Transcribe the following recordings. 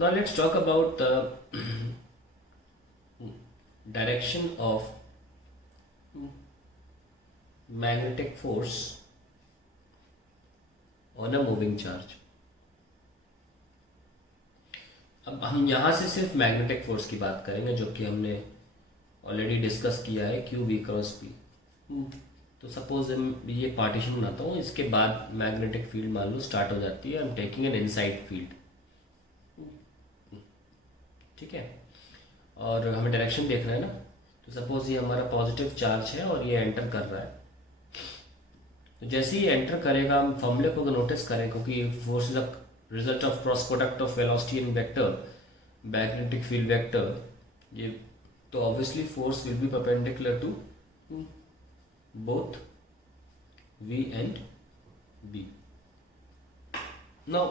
Now let's talk about the direction of magnetic force on a moving charge. अब हम यहाँ से सिर्फ मैग्नेटिक फोर्स की बात करेंगे जो कि हमने ऑलरेडी डिस्कस किया है क्यू वी क्रॉस पी। तो सपोज ये पार्टीशन बनाता हूँ, इसके बाद मैग्नेटिक फील्ड मान लो स्टार्ट हो जाती है। I am taking an inside field, ठीक है, और हमें डायरेक्शन देखना है ना। तो सपोज ये हमारा पॉजिटिव चार्ज है और ये एंटर कर रहा है। तो जैसे ही एंटर करेगा हम फॉर्मूले को नोटिस करें, क्योंकि force is a result of cross product of velocity and vector, magnetic field vector, ये तो obviously force will be perpendicular to both V and B. Now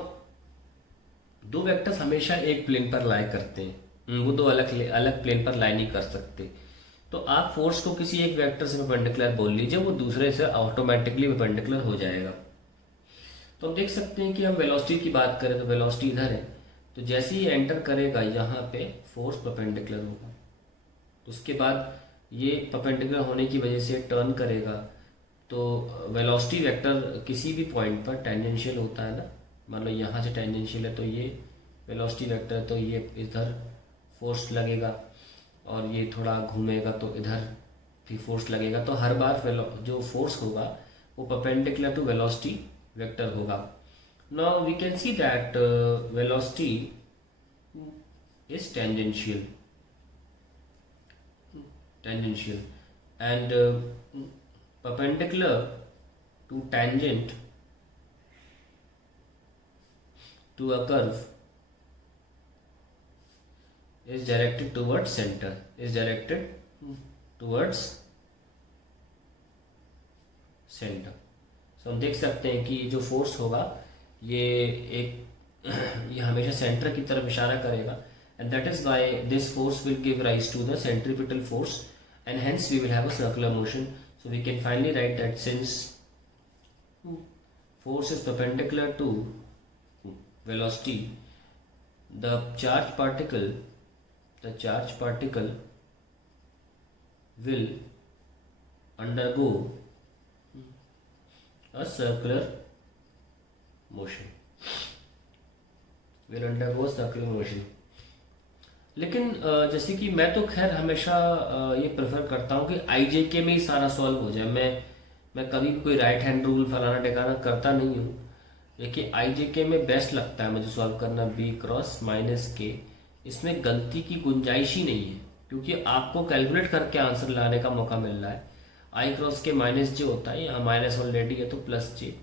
दो वेक्टर्स हमेशा एक प्लेन पर लाई करते हैं, वो दो अलग अलग प्लेन पर लाई नहीं कर सकते। तो आप फोर्स को किसी एक वेक्टर से परपेंडिकुलर बोल लीजिए, वो दूसरे से ऑटोमेटिकली परपेंडिकुलर हो जाएगा। तो हम देख सकते हैं कि हम वेलोसिटी की बात करें तो वेलोसिटी इधर है, तो जैसे ही एंटर करेगा यहाँ पे फोर्स परपेंडिकुलर होगा। तो उसके बाद ये परपेंडिकुलर होने की वजह से टर्न करेगा, तो वेलोसिटी वेक्टर किसी भी पॉइंट पर टेंजेंशियल होता है ना। मान लो यहाँ से टेंजेंशियल है तो ये वेलोसिटी वेक्टर, तो ये इधर फोर्स लगेगा, और ये थोड़ा घूमेगा तो इधर भी फोर्स लगेगा। तो हर बार जो फोर्स होगा वो परपेंडिकुलर टू वेलोसिटी वेक्टर होगा। Now we can see that velocity is tangential and perpendicular to tangent to a curve is directed towards center, So हम देख सकते हैं कि जो फोर्स होगा ये ये हमेशा सेंटर की तरफ इशारा करेगा, and that is why this force will give rise to the centripetal force, and hence we will have a circular motion. So we can finally write that since force is perpendicular to velocity, the charge particle will undergo a circular motion. लेकिन जैसे कि मैं तो खैर हमेशा ये prefer करता हूँ कि आईजेके में ही सारा सॉल्व हो जाए। मैं कभी भी कोई राइट हैंड रूल फलाना टिकाना करता नहीं हूँ, लेकिन आईजेके में बेस्ट लगता है मुझे सॉल्व करना बी क्रॉस माइनस के। इसमें गलती की गुंजाइश ही नहीं है, क्योंकि आपको कैलकुलेट करके आंसर लाने का मौका मिल रहा है। आई क्रॉस के माइनस जे होता है, यहाँ माइनस ऑलरेडी है तो plus J,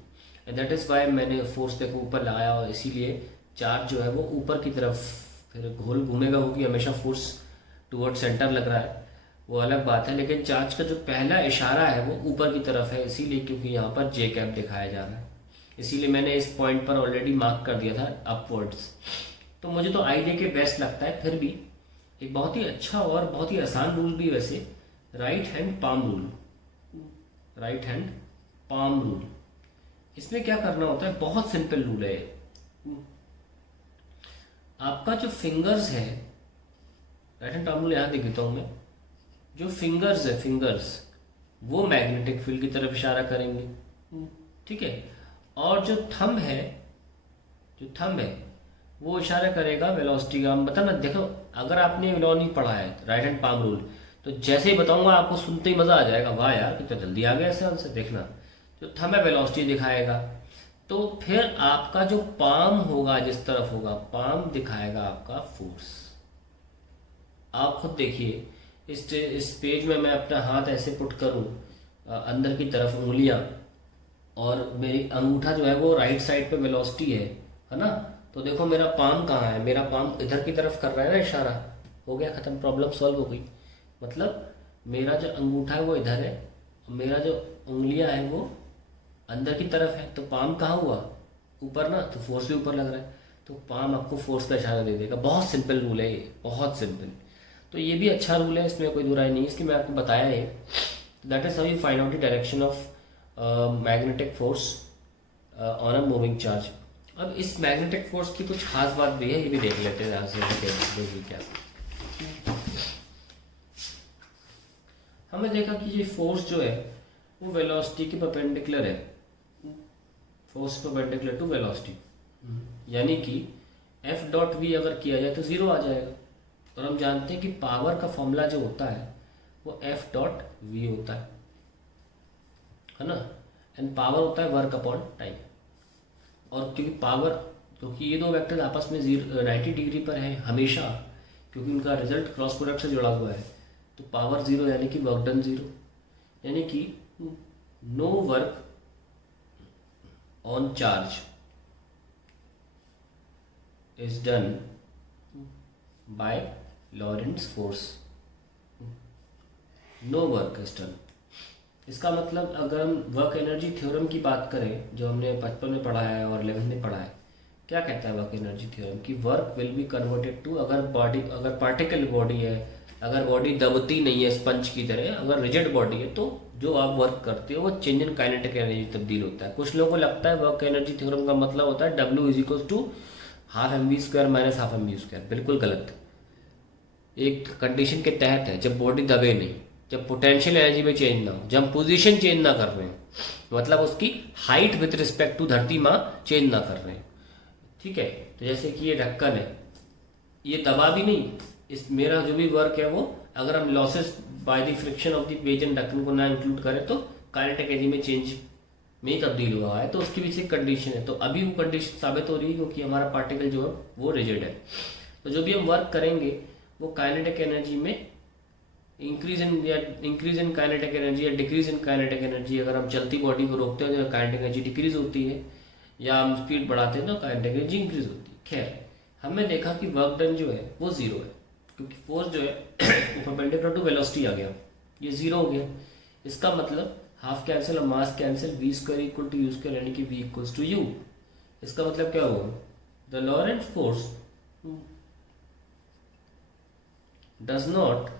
and that is why मैंने फोर्स देखो ऊपर लगाया, और इसीलिए चार्ज जो है वो ऊपर की तरफ फिर घोल घूमेगा, होगी हमेशा फोर्स टुवर्ड सेंटर लग रहा है, वो अलग बात है। लेकिन चार्ज का जो पहला इशारा है वो ऊपर की तरफ है, इसीलिए क्योंकि यहाँ पर जे कैप दिखाया जा रहा है, इसीलिए मैंने इस पॉइंट पर ऑलरेडी मार्क कर दिया था अपवर्ड्स। तो मुझे तो आई के बेस्ट लगता है। फिर भी एक बहुत ही अच्छा और बहुत ही आसान रूल भी वैसे, राइट हैंड पाम रूल। इसमें क्या करना होता है, बहुत सिंपल रूल है। आपका जो फिंगर्स है, राइट हैंड पाम रूल यहाँ देख देता हूं मैं, जो फिंगर्स वो मैग्नेटिक फील्ड की तरफ इशारा करेंगे, ठीक है, और जो थंब है वो इशारा करेगा वेलोसिटी का। बता ना, देखो अगर आपने लॉ नहीं पढ़ा है राइट हैंड पाम रूल, तो जैसे ही बताऊंगा आपको सुनते ही मजा आ जाएगा, वाह यार कितना जल्दी आ गया ऐसे आंसर। देखना, जो थंब है वेलोसिटी दिखाएगा, तो फिर आपका जो पाम होगा जिस तरफ होगा, पाम दिखाएगा आपका फोर्स। आप खुद देखिए, इस पेज में मैं अपना हाथ ऐसे पुट करूं अंदर की तरफ उंगलियां, और मेरी अंगूठा जो है वो राइट साइड पे वेलोसिटी है ना। तो देखो मेरा पाम कहाँ है, मेरा पाम इधर की तरफ कर रहा है ना इशारा, हो गया खत्म, प्रॉब्लम सॉल्व हो गई। मतलब मेरा जो अंगूठा है वो इधर है, मेरा जो उंगलियां है वो अंदर की तरफ है, तो पाम कहाँ हुआ, ऊपर ना, तो फोर्स भी ऊपर लग रहा है, तो पाम आपको फोर्स का इशारा दे देगा। बहुत सिंपल रूल है ये, बहुत सिंपल। तो ये भी अच्छा रूल है, इसमें कोई बुराई नहीं है, इसकी मैं आपको बताया है। That is how you find out the direction of magnetic force on a moving charge. अब इस मैग्नेटिक फोर्स की कुछ खास बात भी है, ये भी देख लेते हैं यहाँ से देखिए क्या। हमें देखा कि ये फोर्स जो है वो वेलोसिटी के परपेंडिकुलर है, फोर्स परपेंडिकुलर टू वेलोसिटी, यानी कि एफ डॉट वी अगर किया जाए तो जीरो आ जाएगा। और हम जानते हैं कि पावर का फॉर्मूला जो होता है वो एफ डॉट वी होता है ना, एंड पावर होता है वर्क अपॉन टाइम। और क्योंकि ये दो वेक्टर आपस में 90 डिग्री पर है हमेशा, क्योंकि उनका रिजल्ट क्रॉस प्रोडक्ट से जुड़ा हुआ है, तो पावर जीरो यानी कि वर्क डन जीरो, यानी कि no work on charge is done by Lorentz force, no work is done. इसका मतलब अगर हम वर्क एनर्जी थ्योरम की बात करें जो हमने 55 में पढ़ा है और 11 में पढ़ा है, क्या कहता है वर्क एनर्जी थ्योरम कि work will be converted to, अगर पार्टिकल बॉडी है, अगर बॉडी दबती नहीं है स्पंज की तरह, अगर रिजिड बॉडी है, तो जो आप वर्क करते हो वो चेंज इन काइनेटिक एनर्जी तब्दील होता है। कुछ लोगों को लगता है वर्क एनर्जी थ्योरम का मतलब होता है W is equal to half M V square minus half M V square. बिल्कुल गलत। एक कंडीशन के तहत है, जब बॉडी दबे नहीं, जब पोटेंशियल एनर्जी में चेंज ना हो, जब हम पोजीशन चेंज ना कर रहे हैं, मतलब उसकी हाइट विथ रिस्पेक्ट टू धरती माँ चेंज ना कर रहे हैं, ठीक है। तो जैसे कि ये ढक्कन है, ये दबा भी नहीं, इस मेरा जो भी वर्क है वो, अगर हम losses by the friction of the page and ढक्कन को ना इंक्लूड करें तो काइनेटिक एनर्जी में चेंज में ही तब्दील हुआ है, तो उसकी भी एक कंडीशन है। तो अभी वो कंडीशन साबित हो रही है क्योंकि हमारा पार्टिकल जो है वो रिजिड है। तो जो भी हम वर्क करेंगे वो काइनेटिक एनर्जी में इंक्रीज इन काइनेटिक एनर्जी या डिक्रीज इन काइनेटिक एनर्जी, अगर हम चलती बॉडी को रोकते हैं तो काइनेटिक एनर्जी डिक्रीज होती है, या हम स्पीड बढ़ाते हैं तो काइनेटिक एनर्जी इंक्रीज होती है। खैर, हमने देखा कि वर्क डन जो है वो जीरो है, क्योंकि फोर्स जो है वो परपेंडिकुलर टू वेलोसिटी आ गया, ये जीरो हो गया। इसका मतलब हाफ कैंसिल और mass cancel, v square equal to u square, यानी कि वी इक्वल्स टू यू। इसका मतलब क्या हुआ, the Laurent force does not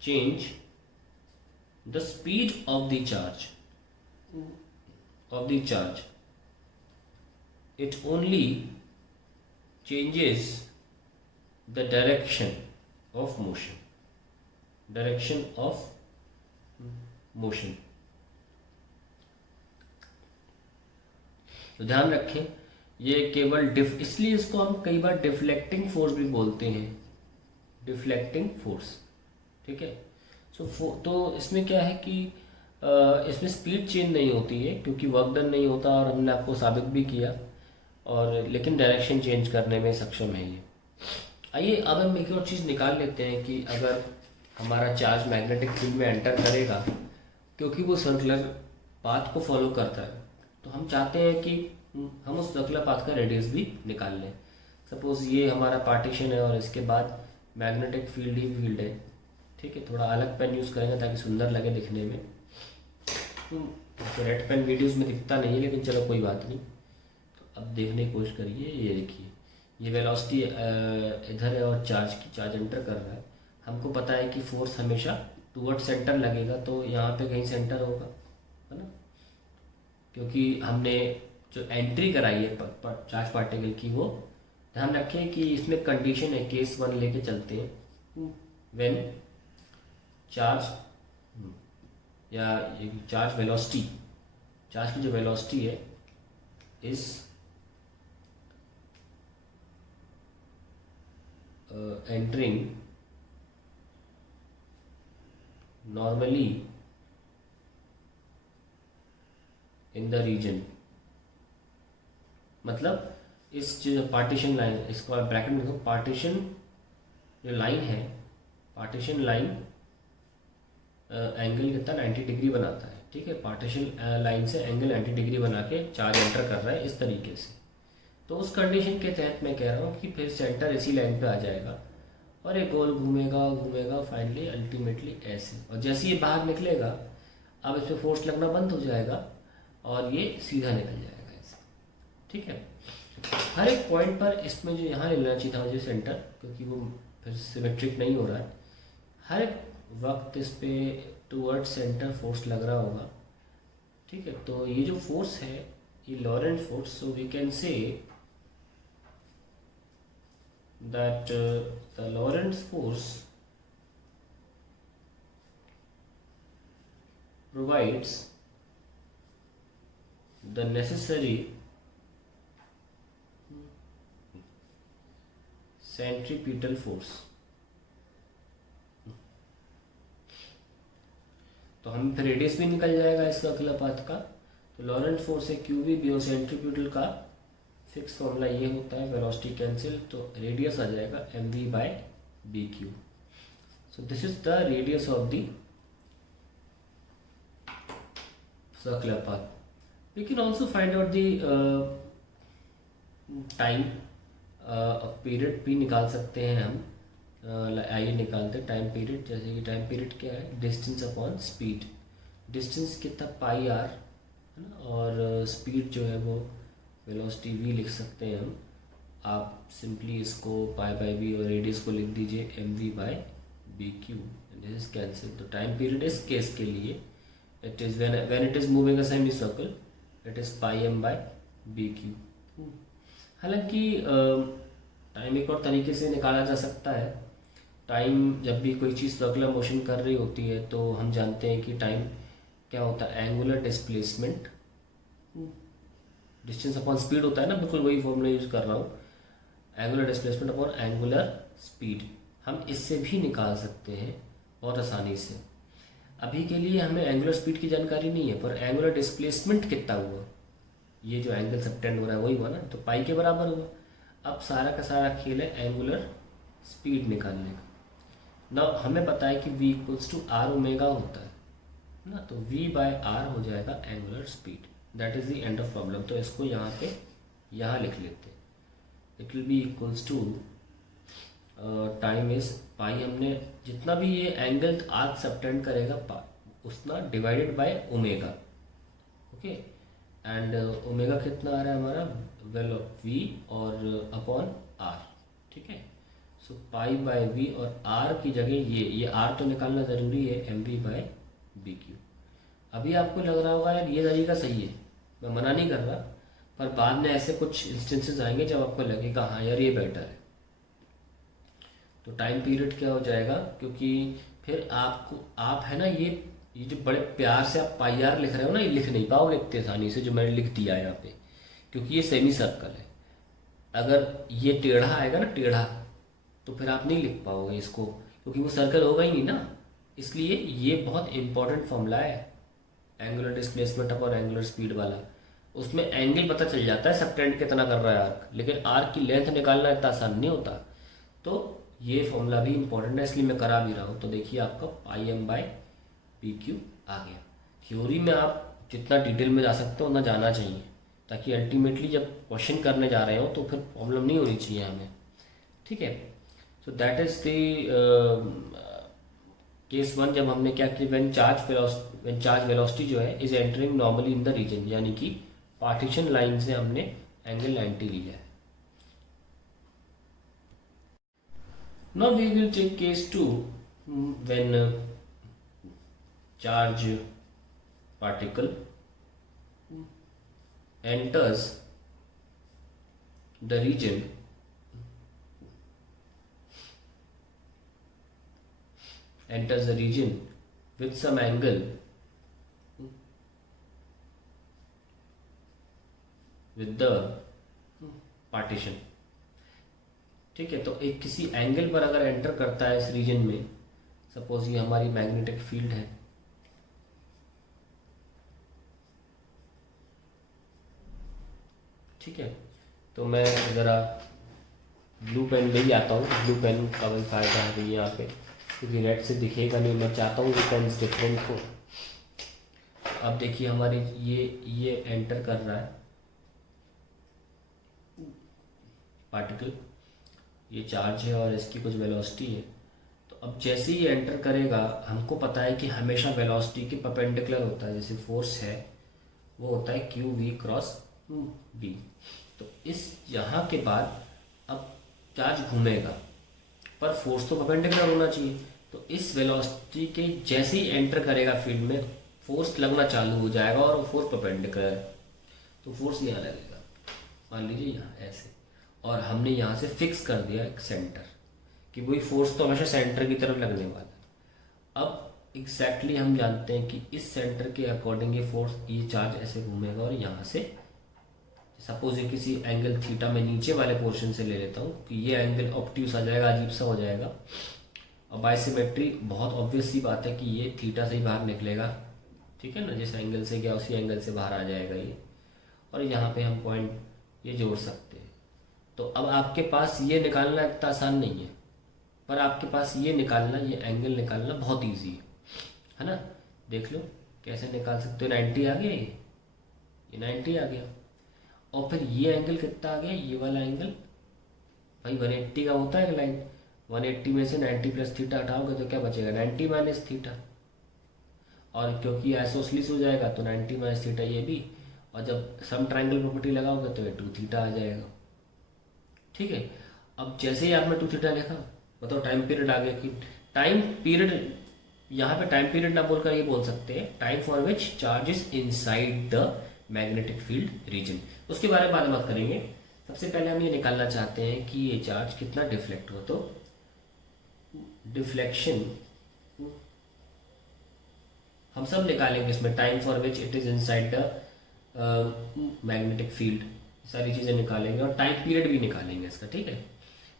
change the speed of the charge, it only changes the direction of motion। तो ध्यान रखें, ये केवल इसलिए इसको हम कई बार डिफ्लेक्टिंग फोर्स भी बोलते हैं, डिफ्लेक्टिंग फोर्स, ठीक है। तो इसमें क्या है कि इसमें स्पीड चेंज नहीं होती है क्योंकि वर्क डन नहीं होता, और हमने आपको साबित भी किया, और लेकिन डायरेक्शन चेंज करने में सक्षम है ये। आइए अब हम एक और चीज़ निकाल लेते हैं कि अगर हमारा चार्ज मैग्नेटिक फील्ड में एंटर करेगा, क्योंकि वो सर्कुलर पाथ को फॉलो करता है, तो हम चाहते हैं कि हम उस सर्कुलर पाथ का रेडियस भी निकाल लें। सपोज ये हमारा पार्टीशन है और इसके बाद मैग्नेटिक फील्ड ही फील्ड है, ठीक है। थोड़ा अलग पेन यूज़ करेंगे ताकि सुंदर लगे दिखने में। रेड पेन वीडियोस में दिखता नहीं है, लेकिन चलो कोई बात नहीं। तो अब देखने की कोशिश करिए, ये देखिए, ये वेलोसिटी इधर है और चार्ज एंटर कर रहा है। हमको पता है कि फोर्स हमेशा टूवर्ड सेंटर लगेगा, तो यहाँ पे कहीं सेंटर होगा, है ना, क्योंकि हमने जो एंट्री कराई है चार्ज पार्टिकल की, वो ध्यान रखें कि इसमें कंडीशन है, केस 1 लेके चलते हैं। व्हेन चार्ज या चार्ज वेलोसिटी, चार्ज की जो वेलोसिटी है is entering normally in the region, मतलब इस जो पार्टीशन लाइन, इसको ब्रैकेट में देखो, पार्टीशन जो लाइन है, पार्टीशन लाइन एंगल कितना 90 डिग्री बनाता है, ठीक है। पार्टीशन लाइन से एंगल 90 डिग्री बना के चार्ज एंटर कर रहा है इस तरीके से। तो उस कंडीशन के तहत मैं कह रहा हूँ कि फिर सेंटर इसी लाइन पे आ जाएगा और ये गोल घूमेगा घूमेगा फाइनली अल्टीमेटली ऐसे, और जैसे ये बाहर निकलेगा अब इस पर फोर्स लगना बंद हो जाएगा और ये सीधा निकल जाएगा ऐसे, ठीक है। हर एक पॉइंट पर इसमें जो यहाँ लेना चाहिए था मुझे सेंटर, क्योंकि वो फिर सिमेट्रिक नहीं हो रहा है, हर एक वक्त इस पे टूवर्ड सेंटर फोर्स लग रहा होगा, ठीक है। तो ये जो फोर्स है ये Lorentz force, so we can say that the Lorentz force provides the necessary centripetal force. तो हम फिर रेडियस भी निकल जाएगा इसका अगला पाथ का। तो लॉरेंट फोर्स है क्यू वी बी और सेंट्रीप्यूटल का फिक्स फॉर्मूला ये होता है, वेलोसिटी कैंसिल, तो रेडियस आ जाएगा M V by B Q. So this is the radius of the circular path. We can also find out the time, period भी निकाल सकते हैं हम। आइए निकालते हैं टाइम पीरियड। जैसे कि टाइम पीरियड क्या है, डिस्टेंस अपॉन स्पीड। डिस्टेंस कितना पाई आर है ना, और स्पीड जो है वो वेलोसिटी वी लिख सकते हैं हम। आप सिंपली इसको पाई बाई वी और रेडियस को लिख दीजिए M V by B Q, this is cancel. तो टाइम पीरियड इस केस के लिए it is when it is moving a semi circle it is pi M by B Q. हालांकि time एक और तरीके से निकाला जा सकता है। टाइम जब भी कोई चीज़ सर्कुलर मोशन कर रही होती है तो हम जानते हैं कि टाइम क्या होता है, angular displacement, distance upon speed होता है ना, बिल्कुल वही फॉर्मूला यूज कर रहा हूँ, angular displacement upon angular speed. हम इससे भी निकाल सकते हैं बहुत आसानी से। अभी के लिए हमें एंगुलर स्पीड की जानकारी नहीं है, पर एंगुलर डिस्प्लेसमेंट कितना हुआ, ये जो एंगल सबटेंड हो रहा है वही हुआ ना, तो पाई के बराबर हुआ। अब सारा का सारा खेल है एंगुलर स्पीड निकालने का ना। हमें पता है कि v equals to R omega होता है ना, तो v बाय आर हो जाएगा angular speed. That is the end of problem. तो इसको यहाँ पे यहाँ लिख लेते हैं। It will be equals to time is pi, हमने जितना भी ये एंगल आर्क सबटेंड करेगा उतना divided by omega. Okay, and omega कितना आ रहा है हमारा, वेल ऑफ वी और अपॉन आर। ठीक है, सो पाई बाय वी और आर की जगह ये आर तो निकालना ज़रूरी है, M V by B Q. अभी आपको लग रहा होगा यार ये तरीका सही है, मैं मना नहीं कर रहा, पर बाद में ऐसे कुछ इंस्टेंसेस आएंगे जब आपको लगेगा हाँ यार ये बेटर है। तो टाइम पीरियड क्या हो जाएगा, क्योंकि फिर आपको आप है ना ये जो बड़े प्यार से आप पाई आर लिख रहे हो ना, ये लिख नहीं पाओगे इतनी आसानी से जो मैंने लिख दिया है यहाँ पे, क्योंकि ये सेमी सर्कल है। अगर ये टेढ़ा आएगा ना, टेढ़ा, तो फिर आप नहीं लिख पाओगे इसको, क्योंकि वो सर्कल होगा ही नहीं ना। इसलिए ये बहुत इंपॉर्टेंट फॉर्मूला है angular displacement upon angular speed वाला। उसमें एंगल पता चल जाता है सबटेंड कितना कर रहा है आर्क, लेकिन आर्क की लेंथ निकालना इतना आसान नहीं होता। तो ये फॉर्मूला भी इंपॉर्टेंट है, इसलिए मैं करा भी रहा हूँ। तो देखिए आपका पाई एम बाई पी क्यू आ गया। थ्योरी में आप जितना डिटेल में जा सकते हो उतना जाना चाहिए, ताकि अल्टीमेटली जब क्वेश्चन करने जा रहे हो तो फिर प्रॉब्लम नहीं होनी चाहिए हमें। ठीक है, so that is the case one. जब हमने क्या किया, व्हेन चार्ज वेलोसिटी जो है is entering normally in the region, यानी कि पार्टीशन लाइन से हमने एंगल 90 लिया है। Now we will take case two, when charge particle enters the region with some angle with the partition। ठीक है, तो एक किसी एंगल पर अगर एंटर करता है इस रीजन में, सपोज ये हमारी मैग्नेटिक फील्ड है, ठीक है, तो मैं ज़रा ब्लू पेन ले ही आता हूँ। ब्लू पेन का भी फायदा है यहाँ पे, क्योंकि रेड से दिखेगा नहीं, मैं चाहता हूँ कि पेन डिफरेंट हो। अब देखिए हमारी ये एंटर कर रहा है पार्टिकल, ये चार्ज है और इसकी कुछ वेलोसिटी है। तो अब जैसे ही एंटर करेगा, हमको पता है कि हमेशा वेलोसिटी के परपेंडिकुलर होता है, जैसे फोर्स है वो होता है क्यू वी क्रॉस बी। तो इस यहाँ के बाद अब चार्ज घूमेगा, पर फोर्स तो परपेंडिकुलर होना चाहिए। तो इस वेलोसिटी के जैसे ही एंटर करेगा फील्ड में, फोर्स लगना चालू हो जाएगा और वो फोर्स परपेंडिकुलर है। तो फोर्स यहाँ लगेगा, मान लीजिए यहाँ ऐसे, और हमने यहाँ से फिक्स कर दिया एक सेंटर कि वही फोर्स तो हमेशा सेंटर की तरफ लगने वाला है। अब एग्जैक्टली हम जानते हैं कि इस सेंटर के अकॉर्डिंग ये फोर्स, ये चार्ज ऐसे घूमेगा और यहाँ से सपोज ये किसी एंगल थीटा में नीचे वाले पोर्शन से ले लेता हूँ कि ये एंगल ऑब्ट्यूस आ जाएगा, अजीब सा हो जाएगा। और बाइसिमेट्री बहुत ऑब्वियस सी बात है कि ये थीटा से ही बाहर निकलेगा, ठीक है ना, जिस एंगल से गया उसी एंगल से बाहर आ जाएगा ये। और यहाँ पे हम पॉइंट ये जोड़ सकते हैं। तो अब आपके पास ये निकालना इतना आसान नहीं है, पर आपके पास ये निकालना, ये एंगल निकालना बहुत ईजी है ना। देख लो कैसे निकाल सकते हो। 90 आ गया, ये 90 आ गया। और फिर ये एंगल कितना आ गया, ये वाला एंगल भाई 180 का होता है लाइन। 180 में से 90 प्लस थीटा हटाओगे तो क्या बचेगा, 90 माइनस थीटा। और क्योंकि आइसोसेलेस हो जाएगा तो 90 माइनस थीटा ये भी, और जब सम ट्रायंगल प्रॉपर्टी लगाओगे तो ये 2 थीटा आ जाएगा, ठीक है। अब जैसे ही आपने 2 थीटा लिखा, बताओ टाइम पीरियड आ गया कि टाइम पीरियड, यहाँ पे टाइम पीरियड ना बोलकर ये बोल सकते हैं time for which charge is inside the magnetic field region. उसके बारे में बाद में बात करेंगे। सबसे पहले हम ये निकालना चाहते हैं कि ये चार्ज कितना डिफ्लेक्ट हो। तो डिफ्लेक्शन हम सब निकालेंगे इसमें, time for which it is inside the magnetic field, सारी चीजें निकालेंगे और टाइम पीरियड भी निकालेंगे इसका, ठीक है।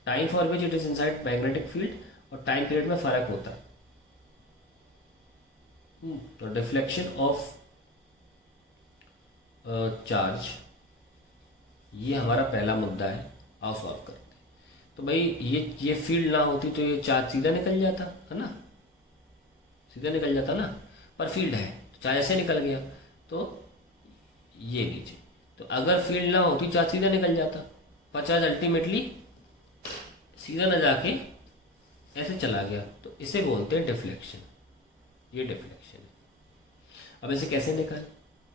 Time for which it is inside magnetic field और टाइम पीरियड में फर्क होता है। तो डिफ्लेक्शन ऑफ चार्ज, ये हमारा पहला मुद्दा है, आओ सॉल्व करते हैं। तो भाई ये फील्ड ना होती तो ये चार्ज सीधा निकल जाता है ना, सीधा निकल जाता ना, पर फील्ड है तो चार्ज ऐसे निकल गया। तो ये लीजिए, तो अगर फील्ड ना होती चार्ज सीधा निकल जाता, पर चार्ज अल्टीमेटली सीधा ना जाके ऐसे चला गया, तो इसे बोलते हैं डिफ्लेक्शन। ये डिफ्लेक्शन है। अब इसे कैसे निकाल,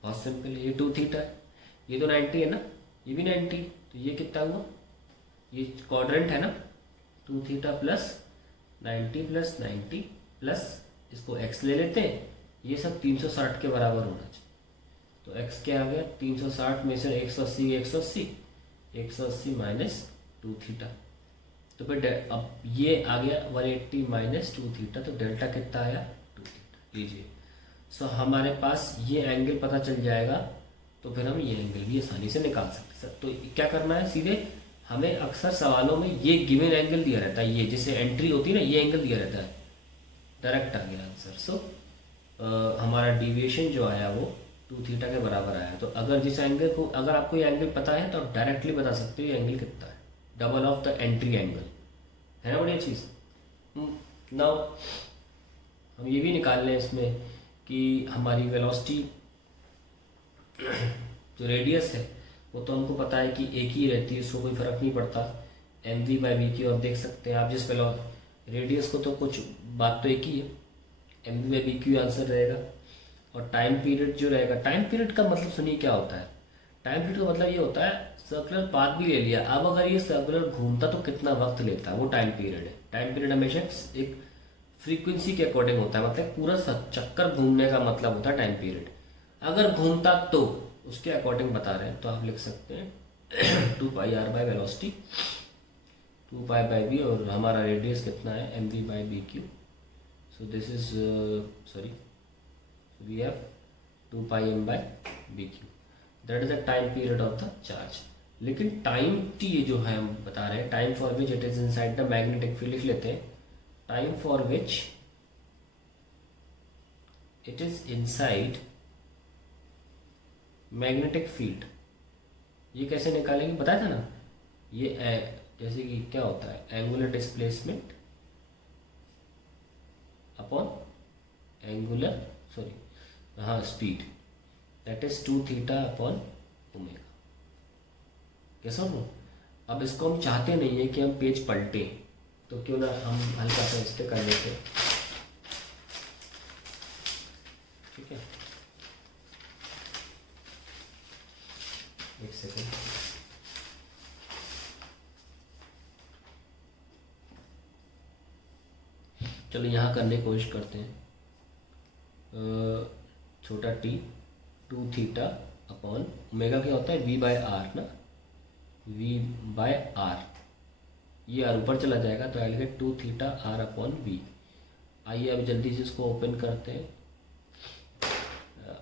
बहुत सिंपल है। ये 2 थीटा है, ये तो 90 है ना, ये भी 90, तो ये कितना हुआ, ये क्वाड्रेंट है ना, 2 थीटा प्लस 90 प्लस 90 प्लस इसको x ले लेते हैं, ये सब 360 के बराबर होना चाहिए। तो x क्या आ गया, 360 में से 180 180 180 माइनस 2 थीटा। तो फिर अब ये आ गया 180 माइनस 2 थीटा, तो डेल्टा कितना आया, 2 थीटा। लीजिए, सो हमारे पास ये एंगल पता चल जाएगा, तो फिर हम ये एंगल भी आसानी से निकाल सकते हैं। तो क्या करना है, सीधे हमें अक्सर सवालों में ये गिवन एंगल दिया रहता है, ये जिसे एंट्री होती है ना, ये एंगल दिया रहता है, डायरेक्ट आ गया आंसर। सो हमारा डिविएशन जो आया वो 2 थीटा के बराबर आया। तो अगर जिस एंगल को, अगर आपको ये एंगल पता है तो आप डायरेक्टली बता सकते हो ये एंगल कितना है, double of the entry angle, है ना, बढ़िया चीज़। नाउ हम ये भी निकाल लें इसमें कि हमारी वेलोसिटी जो रेडियस है वो तो हमको पता है कि एक ही रहती है, उसको कोई फर्क नहीं पड़ता, mv/bq। आप देख सकते हैं, आप जिस रेडियस को, तो कुछ बात तो एक ही है, mv/bq आंसर रहेगा। और टाइम पीरियड जो रहेगा, टाइम पीरियड का मतलब सुनिए क्या होता है। टाइम पीरियड का मतलब ये होता है, सर्कुलर पाथ भी ले लिया, अब अगर ये सर्कुलर घूमता तो कितना वक्त लेता है, वो टाइम पीरियड है। टाइम पीरियड हमेशा एक फ्रीक्वेंसी के अकॉर्डिंग होता है, मतलब पूरा चक्कर घूमने का मतलब होता है टाइम पीरियड। अगर घूमता तो उसके अकॉर्डिंग बता रहे हैं, तो आप लिख सकते हैं 2πr बाय वेलोसिटी, 2π/b, और हमारा रेडियस कितना है, mv/bq। So this is sorry, we have 2πm/bq, that is the time period of the charge. लेकिन टाइम टी जो है हम बता रहे हैं, time for which it is inside the magnetic field, लिख लेते हैं, time for which it is inside magnetic field. ये कैसे निकालेंगे, बताया था ना, ये जैसे कि क्या होता है, angular displacement upon angular, sorry हाँ, speed, that is 2 theta upon omega. कैसा हूँ, अब इसको हम चाहते नहीं है कि हम पेज पलटे, तो क्यों ना हम हल्का सा इस पर कर लेते, ठीक है। एक सेकेंड, चलो यहाँ करने की कोशिश करते हैं। छोटा टी 2 थीटा अपॉन ओमेगा क्या होता है वी बाय आर ना, वी बाय आर, ये आर ऊपर चला जाएगा तो I get 2 theta R upon V. आइए अब जल्दी से इसको ओपन करते हैं।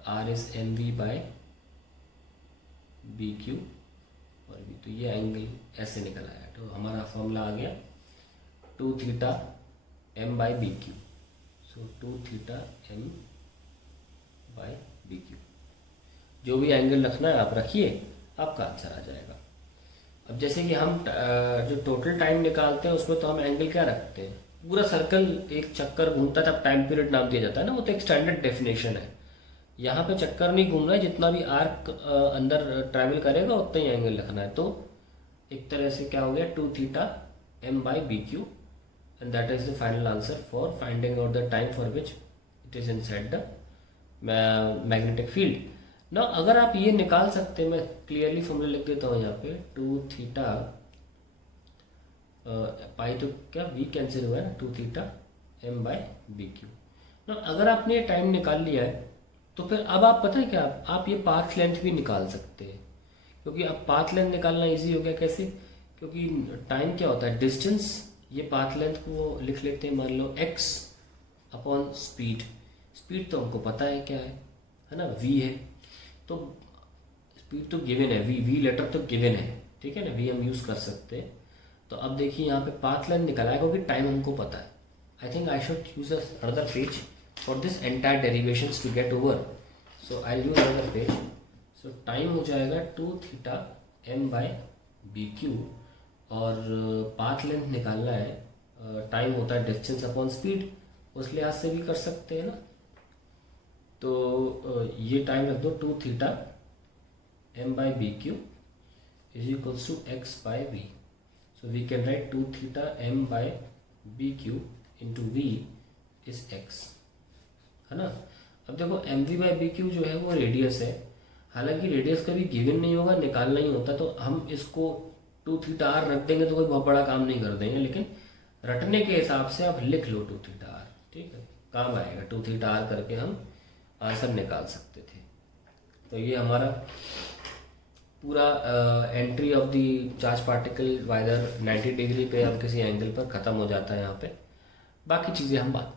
R is M V by B Q और वी, तो ये एंगल ऐसे निकल आया, तो हमारा फॉर्मूला आ गया 2 theta M by B Q. So 2 theta M by B Q, जो भी एंगल रखना है आप रखिए, आपका आंसर आ जाएगा। अब जैसे कि हम जो टोटल टाइम निकालते हैं उसमें तो हम एंगल क्या रखते हैं, पूरा सर्कल एक चक्कर घूमता है तब टाइम पीरियड नाम दिया जाता है ना, वो तो एक स्टैंडर्ड डेफिनेशन है। यहाँ पे चक्कर नहीं घूम रहा है, जितना भी आर्क अंदर ट्रैवल करेगा उतना ही एंगल रखना है। तो एक तरह से क्या हो गया 2 theta M by B Q, and that is the final answer for finding out the time for which it is inside the magnetic field. ना अगर आप ये निकाल सकते हैं, मैं क्लियरली फॉर्मूला लिख देता हूँ यहाँ पे 2 थीटा पाई, तो क्या वी कैंसिल हुआ है ना, 2 theta M by B Q. ना अगर आपने ये टाइम निकाल लिया है तो फिर अब आप पता है क्या, आप ये पाथ लेंथ भी निकाल सकते हैं, क्योंकि अब पाथ लेंथ निकालना इजी हो गया। कैसे, क्योंकि टाइम क्या होता है डिस्टेंस, ये पाथ लेंथ को लिख लेते हैं, मान लो x अपॉन स्पीड। स्पीड तो हमको पता है क्या है ना, v है, तो स्पीड तो गिवन है, v लेटर तो गिवन है, ठीक है ना, v हम यूज़ कर सकते हैं। तो अब देखिए यहाँ पे पाथ लेंथ निकाला है क्योंकि टाइम हमको पता है। I think I should use another page for this entire derivations to get over, so I'll use another page। so time हो जाएगा 2 theta m by B Q, और पाथ लेंथ निकालना है, टाइम होता है डिस्टेंस अपॉन स्पीड, उस लिहाज से भी कर सकते हैं ना। तो ये टाइम रख दो 2 theta m by B Q is equals to x by v, so we can write 2 theta m by B Q into v इज x, है ना। अब देखो M V by B Q जो है वो रेडियस है, हालांकि रेडियस कभी गिवन नहीं होगा, निकालना ही होता, तो हम इसको 2 थीटा आर रख देंगे तो कोई बहुत बड़ा काम नहीं कर देंगे, लेकिन रटने के हिसाब से आप लिख लो 2 थीटा आर, ठीक है, काम आएगा। 2 थीटा आर करके हम आंसर निकाल सकते थे। तो ये हमारा पूरा entry of the charge particle whether 90 degree पे या किसी एंगल पर ख़त्म हो जाता है यहाँ पे। बाकी चीज़ें हम बात